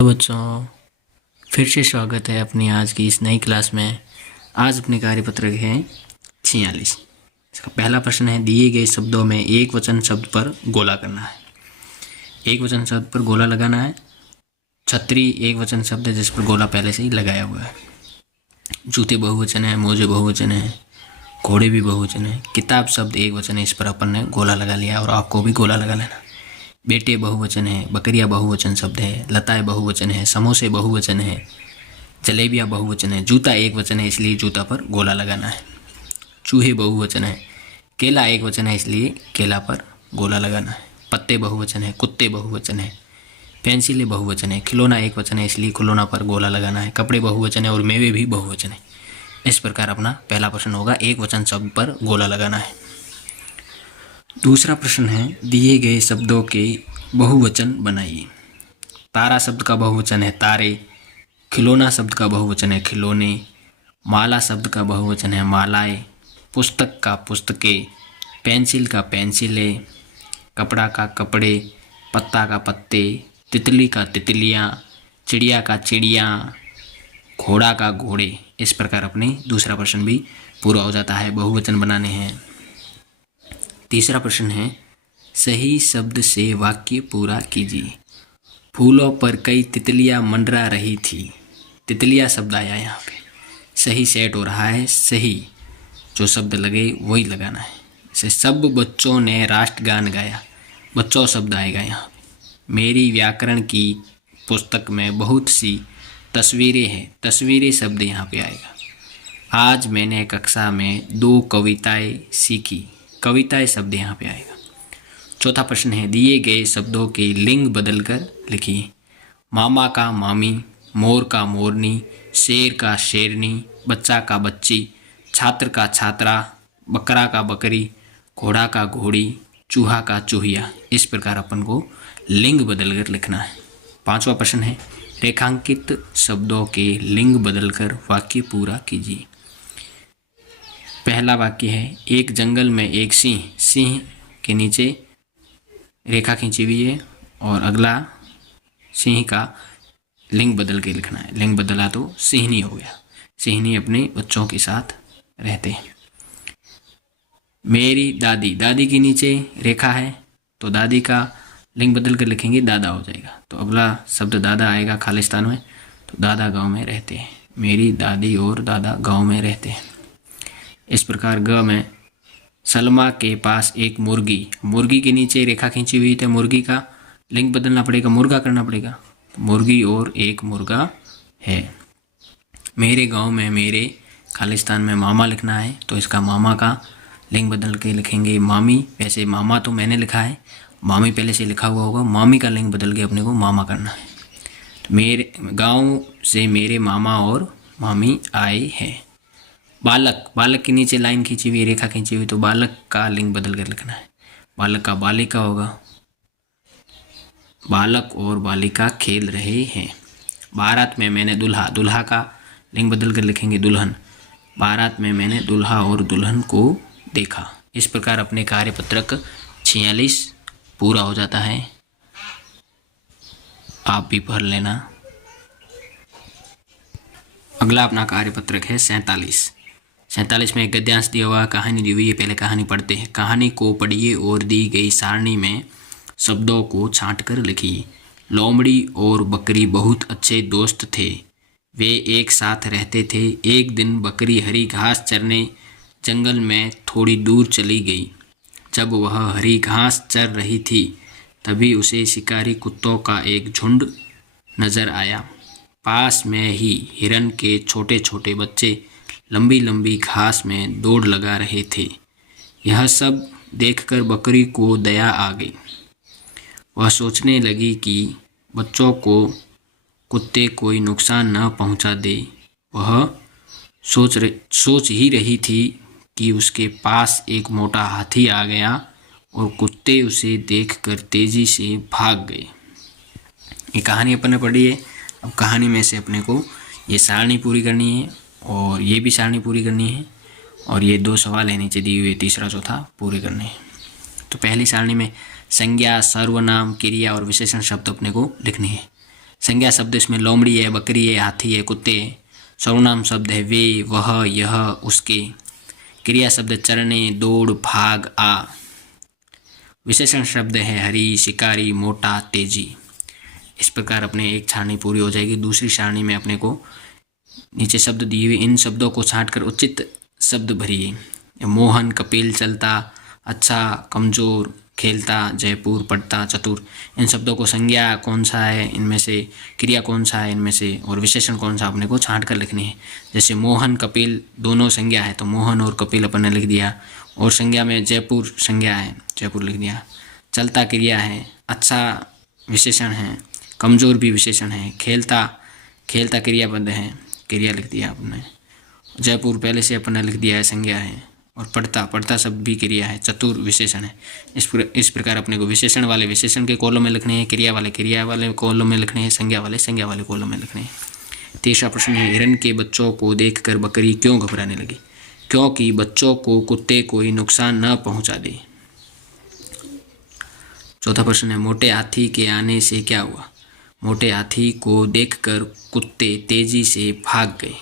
तो बच्चों, फिर से स्वागत है अपनी आज की इस नई क्लास में। आज अपने कार्यपत्रक है 46। इसका पहला प्रश्न है, दिए गए शब्दों में एक वचन शब्द पर गोला करना है। एक वचन शब्द पर गोला लगाना है। छतरी एक वचन शब्द है जिस पर गोला पहले से ही लगाया हुआ है। जूते बहुवचन है, मोजे बहुवचन है, घोड़े भी बहुवचन है। किताब शब्द एक वचन है, इस पर अपन ने गोला लगा लिया और आपको भी गोला लगा लेना। बेटे बहुवचन है, बकरियां बहुवचन शब्द है, लताएं बहुवचन है, समोसे बहुवचन है, जलेबियां बहुवचन है। जूता एक वचन है, इसलिए जूता पर गोला लगाना है। चूहे बहुवचन है, केला एक वचन है, इसलिए केला पर गोला लगाना है। पत्ते बहुवचन है, कुत्ते बहुवचन है, पेंसिलें बहुवचन है, खिलौना एक वचन है, इसलिए खिलौना पर गोला लगाना है। कपड़े बहुवचन है और मेवे भी बहुवचन है। इस प्रकार अपना पहला प्रश्न होगा, एक वचन शब्द पर गोला लगाना है। दूसरा प्रश्न है, दिए गए शब्दों के बहुवचन बनाइए। तारा शब्द का बहुवचन है तारे, खिलौना शब्द का बहुवचन है खिलौने, माला शब्द का बहुवचन है मालाएं, पुस्तक का पुस्तकें, पेंसिल का पेंसिलें, कपड़ा का कपड़े, पत्ता का पत्ते, तितली का तितलियाँ, चिड़िया का चिड़ियाँ, घोड़ा का घोड़े। इस प्रकार अपने दूसरा प्रश्न भी पूरा हो जाता है। बहुवचन बनाने हैं। तीसरा प्रश्न है, सही शब्द से वाक्य पूरा कीजिए। फूलों पर कई तितलियां मंडरा रही थी। तितलियां शब्द आया यहाँ पे, सही सेट हो रहा है। सही जो शब्द लगे वही लगाना है। जैसे सब बच्चों ने राष्ट्रगान गाया, बच्चों शब्द आएगा यहाँ पे। मेरी व्याकरण की पुस्तक में बहुत सी तस्वीरें हैं, तस्वीरें शब्द यहाँ पे आएगा। आज मैंने कक्षा में 2 कविताएं सीखी, कविताएं शब्द यहाँ पे आएगा। चौथा प्रश्न है, दिए गए शब्दों के लिंग बदलकर लिखिए। मामा का मामी, मोर का मोरनी, शेर का शेरनी, बच्चा का बच्ची, छात्र का छात्रा, बकरा का बकरी, घोड़ा का घोड़ी, चूहा का चूहिया। इस प्रकार अपन को लिंग बदलकर लिखना है। पांचवा प्रश्न है, रेखांकित शब्दों के लिंग बदलकर वाक्य पूरा कीजिए। पहला वाक्य है, एक जंगल में एक सिंह, सिंह के नीचे रेखा खींची हुई है और अगला सिंह का लिंग बदल के लिखना है। लिंग बदला तो सिंहनी हो गया। सिंहनी अपने बच्चों के साथ रहते हैं। मेरी दादी, दादी के नीचे रेखा है तो दादी का लिंग बदल कर लिखेंगे, दादा हो जाएगा। तो अगला शब्द दादा आएगा खालिस्तान में, तो दादा गांव में रहते हैं। मेरी दादी और दादा गांव में रहते हैं। इस प्रकार ग में, सलमा के पास एक मुर्गी, मुर्गी के नीचे रेखा खींची हुई तो मुर्गी का लिंग बदलना पड़ेगा, मुर्गा करना पड़ेगा। मुर्गी और एक मुर्गा है। मेरे गांव में, मेरे खालिस्तान में मामा लिखना है तो इसका मामा का लिंग बदल के लिखेंगे मामी। वैसे मामा तो मैंने लिखा है, मामी पहले से लिखा हुआ होगा, मामी का लिंग बदल के अपने को मामा करना है। तो मेरे गाँव से मेरे मामा और मामी आए हैं। बालक, बालक के नीचे लाइन खींची हुई, रेखा खींची हुई, तो बालक का लिंग बदल कर लिखना है। बालक का बालिका होगा। बालक और बालिका खेल रहे हैं। बारात में मैंने दुल्हा, दुल्हा का लिंग बदल कर लिखेंगे दुल्हन। बारात में मैंने दुल्हा और दुल्हन को देखा। इस प्रकार अपने कार्यपत्रक 46 पूरा हो जाता है। आप भी पढ़ लेना। अगला अपना कार्यपत्रक है 47। 47 में एक गद्यांश दिया हुआ, कहानी दी हुई है। पहले कहानी पढ़ते हैं। कहानी को पढ़िए और दी गई सारणी में शब्दों को छांट कर लिखिए। लोमड़ी और बकरी बहुत अच्छे दोस्त थे। वे एक साथ रहते थे। एक दिन बकरी हरी घास चरने जंगल में थोड़ी दूर चली गई। जब वह हरी घास चर रही थी तभी उसे शिकारी कुत्तों का एक झुंड नजर आया। पास में ही हिरन के छोटे छोटे बच्चे लंबी लंबी घास में दौड़ लगा रहे थे। यह सब देखकर बकरी को दया आ गई। वह सोचने लगी कि बच्चों को कुत्ते कोई नुकसान न पहुंचा दे। वह सोच ही रही थी कि उसके पास एक मोटा हाथी आ गया और कुत्ते उसे देखकर तेजी से भाग गए। ये कहानी अपन ने पढ़ी है। अब कहानी में से अपने को ये सारणी पूरी करनी है और ये भी सारणी पूरी करनी है और ये 2 सवाल है नीचे दिए हुए, तीसरा चौथा पूरे करने हैं। तो पहली सारणी में संज्ञा, सर्वनाम, क्रिया और विशेषण शब्द अपने को लिखने हैं। संज्ञा शब्द इसमें लोमड़ी है, बकरी है, हाथी है, कुत्ते है। सर्वनाम शब्द है वे, वह, यह, उसके। क्रिया शब्द चरने, दौड़, भाग, आ। विशेषण शब्द है हरी, शिकारी, मोटा, तेजी। इस प्रकार अपने एक सारणी पूरी हो जाएगी। दूसरी सारणी में अपने को नीचे शब्द दिए हुए, इन शब्दों को छांटकर उचित शब्द भरिए। मोहन, कपिल, चलता, अच्छा, कमजोर, खेलता, जयपुर, पढ़ता, चतुर। इन शब्दों को संज्ञा कौन सा है इनमें से, क्रिया कौन सा है इनमें से, और विशेषण कौन सा अपने को छांट कर लिखनी है। जैसे मोहन, कपिल दोनों संज्ञा है तो मोहन और कपिल अपन ने लिख दिया, और संज्ञा में जयपुर संज्ञा है, जयपुर लिख दिया। चलता क्रिया है, अच्छा विशेषण है, कमजोर भी विशेषण है, खेलता, खेलता क्रियापद है, क्रिया लिख दिया आपने। जयपुर पहले से अपन ने लिख दिया है, संज्ञा है। और पढ़ता, पढ़ता शब्द भी क्रिया है, चतुर विशेषण है। इस प्रकार अपने को विशेषण वाले विशेषण के कॉलम में लिखने हैं, क्रिया वाले कॉलम में लिखने हैं, संज्ञा वाले कॉलम में लिखने हैं। तीसरा प्रश्न है, हिरन के बच्चों को देखकर बकरी क्यों घबराने लगी? क्योंकि बच्चों को कुत्ते कोई नुकसान न पहुंचा दे। चौथा प्रश्न है, मोटे हाथी के आने से क्या हुआ? मोटे हाथी को देखकर कुत्ते तेजी से भाग गए।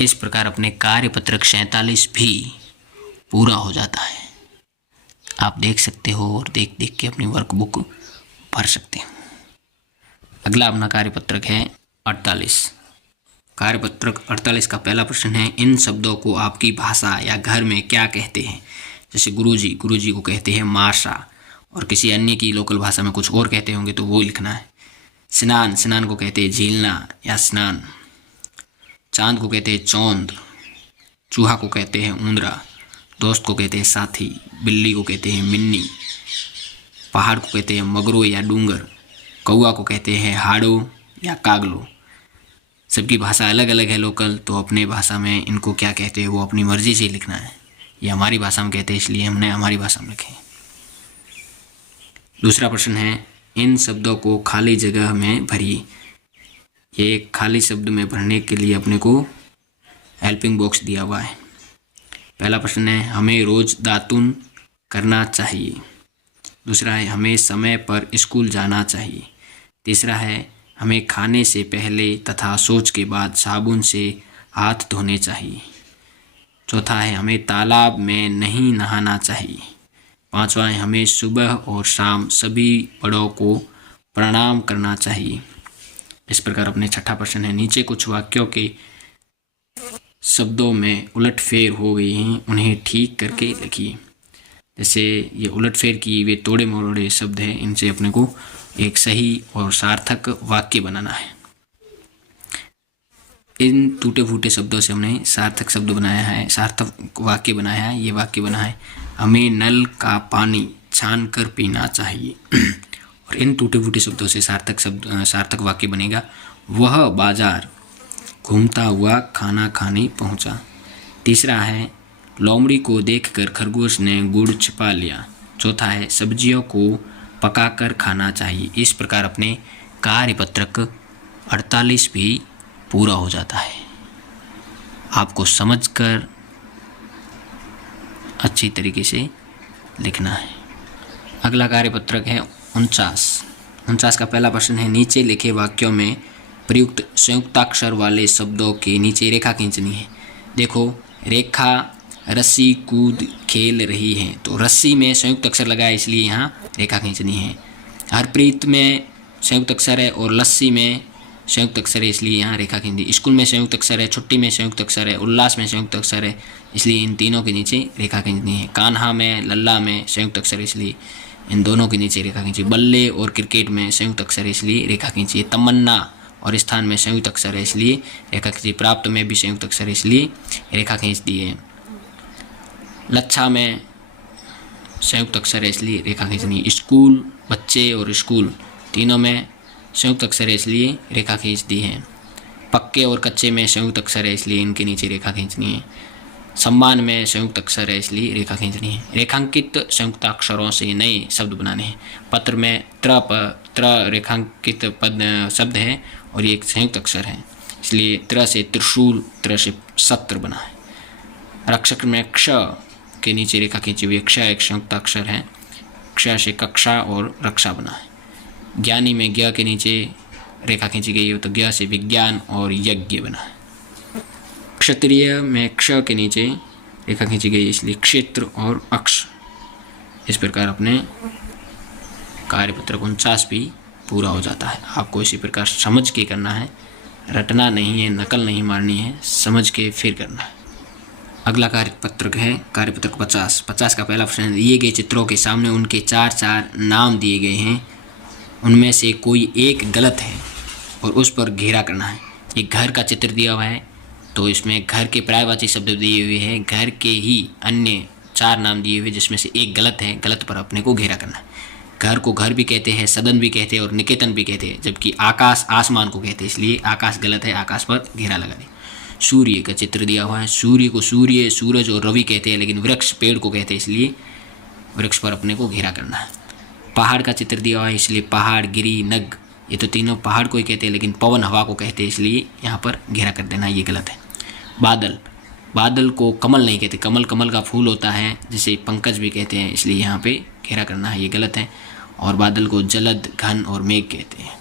इस प्रकार अपने कार्यपत्रक 47 भी पूरा हो जाता है। आप देख सकते हो और देख देख के अपनी वर्कबुक भर सकते हो। अगला अपना कार्यपत्रक है 48। कार्यपत्रक 48 का पहला प्रश्न है, इन शब्दों को आपकी भाषा या घर में क्या कहते हैं? जैसे गुरुजी को कहते हैं माशा, और किसी अन्य की लोकल भाषा में कुछ और कहते होंगे तो वो लिखना है। स्नान को कहते हैं झीलना या स्नान। चांद को कहते हैं चौंद। चूहा को कहते हैं ऊंदरा। दोस्त को कहते हैं साथी। बिल्ली को कहते हैं मिन्नी। पहाड़ को कहते हैं मगरो या डूंगर। कौआ को कहते हैं हाड़ो या कागलो। सबकी भाषा अलग अलग है लोकल, तो अपने भाषा में इनको क्या कहते हैं वो अपनी मर्जी से लिखना है। ये हमारी भाषा में कहते हैं इसलिए हमने हमारी भाषा में लिखे। दूसरा प्रश्न है, इन शब्दों को खाली जगह में भरिए। ये खाली शब्द में भरने के लिए अपने को हेल्पिंग बॉक्स दिया हुआ है। पहला प्रश्न है, हमें रोज दातुन करना चाहिए। दूसरा है, हमें समय पर स्कूल जाना चाहिए। तीसरा है, हमें खाने से पहले तथा शौच के बाद साबुन से हाथ धोने चाहिए। चौथा है, हमें तालाब में नहीं नहाना चाहिए। पांचवा है, हमें सुबह और शाम सभी बड़ों को प्रणाम करना चाहिए। इस प्रकार अपने छठा प्रश्न है, नीचे कुछ वाक्यों के शब्दों में उलटफेर हो गई हैं, उन्हें ठीक करके लिखिए। जैसे ये उलटफेर की वे तोड़े मोड़े शब्द हैं, इनसे अपने को एक सही और सार्थक वाक्य बनाना है। इन टूटे फूटे शब्दों से हमने सार्थक शब्द बनाया है, सार्थक वाक्य बनाया है। ये वाक्य बना है, हमें नल का पानी छान कर पीना चाहिए। और इन टूटे फूटे शब्दों से सार्थक वाक्य बनेगा, वह बाजार घूमता हुआ खाना खाने पहुंचा। तीसरा है, लोमड़ी को देखकर खरगोश ने गुड़ छिपा लिया। चौथा है, सब्जियों को पकाकर खाना चाहिए। इस प्रकार अपने कार्यपत्रक 48 भी पूरा हो जाता है। आपको समझकर अच्छी तरीके से लिखना है। अगला कार्यपत्रक है 49 का पहला प्रश्न है, नीचे लिखे वाक्यों में प्रयुक्त संयुक्ताक्षर वाले शब्दों के नीचे रेखा खींचनी है। देखो, रेखा रस्सी कूद खेल रही है, तो रस्सी में संयुक्त अक्षर लगा है इसलिए यहाँ रेखा खींचनी है। हरप्रीत में संयुक्त अक्षर है और लस्सी में संयुक्त अक्षर है इसलिए यहाँ रेखा खींचनी। स्कूल में संयुक्त अक्षर है, छुट्टी में संयुक्त अक्षर है, उल्लास में संयुक्त अक्षर है, इसलिए इन तीनों के नीचे रेखा खींचनी है। कान्हा में, लल्ला में संयुक्त अक्षर है इसलिए इन दोनों के नीचे रेखा खींची। बल्ले और क्रिकेट में संयुक्त अक्षर है इसलिए रेखा खींची। तमन्ना और स्थान में संयुक्त अक्षर है इसलिए रेखा खींची। प्राप्त में भी संयुक्त अक्षर है इसलिए रेखा खींच दी है। लच्छा में संयुक्त अक्षर है इसलिए रेखा खींचनी। स्कूल, बच्चे और स्कूल तीनों में संयुक्त अक्षर है इसलिए रेखा खींच दी है। पक्के और कच्चे में संयुक्त अक्षर है इसलिए इनके नीचे रेखा खींचनी है। सम्मान में संयुक्त अक्षर है इसलिए रेखा खींचनी है। रेखांकित संयुक्त अक्षरों से नए शब्द बनाने हैं। पत्र में त्र रेखांकित पद शब्द है और ये एक संयुक्त अक्षर है इसलिए त्र से त्रिशूल, त्र से सत्र बना है। रक्षक में क्ष के नीचे रेखा खींची हुई। क्ष एक संयुक्त अक्षर है, क्ष से कक्षा और रक्षा बना है। ज्ञानी में ज्ञ के नीचे रेखा खींची गई है तो ज्ञ से विज्ञान और यज्ञ बना। क्षत्रिय में क्ष के नीचे रेखा खींची गई इसलिए क्षेत्र और अक्ष। इस प्रकार अपने कार्यपत्र 49 भी पूरा हो जाता है। आपको इसी प्रकार समझ के करना है, रटना नहीं है, नकल नहीं मारनी है, समझ के फिर करना है। अगला कार्यपत्रक है कार्यपत्रक 50 का पहला प्रश्न है, दिए गए चित्रों के सामने उनके 4 नाम दिए गए हैं, उनमें से कोई एक गलत है और उस पर घेरा करना है। एक घर का चित्र दिया हुआ है तो इसमें घर के पर्यायवाची शब्द दिए हुए हैं, घर के ही अन्य 4 नाम दिए हुए जिसमें से एक गलत है, गलत पर अपने को घेरा करना है। घर को घर भी कहते हैं, सदन भी कहते हैं और निकेतन भी कहते हैं, जबकि आकाश आसमान को कहते हैं, इसलिए आकाश गलत है, आकाश पर घेरा लगा दें। सूर्य का चित्र दिया हुआ है, सूर्य को सूर्य, सूरज और रवि कहते हैं, लेकिन वृक्ष पेड़ को कहते हैं, इसलिए वृक्ष पर अपने को घेरा करना है। पहाड़ का चित्र दिया हुआ है, इसलिए पहाड़, गिरी, नग, ये तो तीनों पहाड़ को ही कहते हैं, लेकिन पवन हवा को कहते हैं, इसलिए यहाँ पर घेरा कर देना, ये गलत है। बादल, बादल को कमल नहीं कहते, कमल कमल का फूल होता है जिसे पंकज भी कहते हैं, इसलिए यहाँ पे घेरा करना है, ये गलत है। और बादल को जलद, घन और मेघ कहते हैं।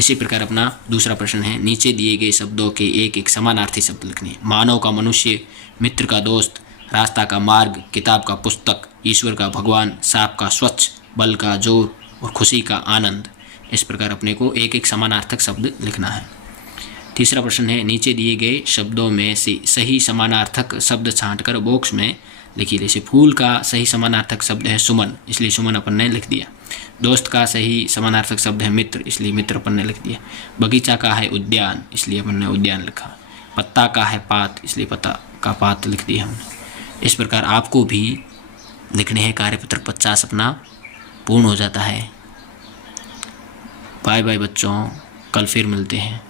इसी प्रकार अपना दूसरा प्रश्न है, नीचे दिए गए शब्दों के एक एक समानार्थी शब्द लिखने। मानव का मनुष्य, मित्र का दोस्त, रास्ता का मार्ग, किताब का पुस्तक, ईश्वर का भगवान, सांप का स्वच्छ, बल का जोर और खुशी का आनंद। इस प्रकार अपने को एक एक समानार्थक शब्द लिखना है। तीसरा प्रश्न है, नीचे दिए गए शब्दों में से सही समानार्थक शब्द छांटकर बॉक्स में लिखिए। जैसे फूल का सही समानार्थक शब्द है सुमन, इसलिए सुमन अपन ने लिख दिया। दोस्त का सही समानार्थक शब्द है मित्र, इसलिए मित्र अपन ने लिख दिया। बगीचा का है उद्यान, इसलिए अपन ने उद्यान लिखा। पत्ता का है पात, इसलिए पत्ता का पात लिख दिया हमने। इस प्रकार आपको भी लिखने हैं। कार्यपत्र 50 अपना पूर्ण हो जाता है। बाय बाय बच्चों, कल फिर मिलते हैं।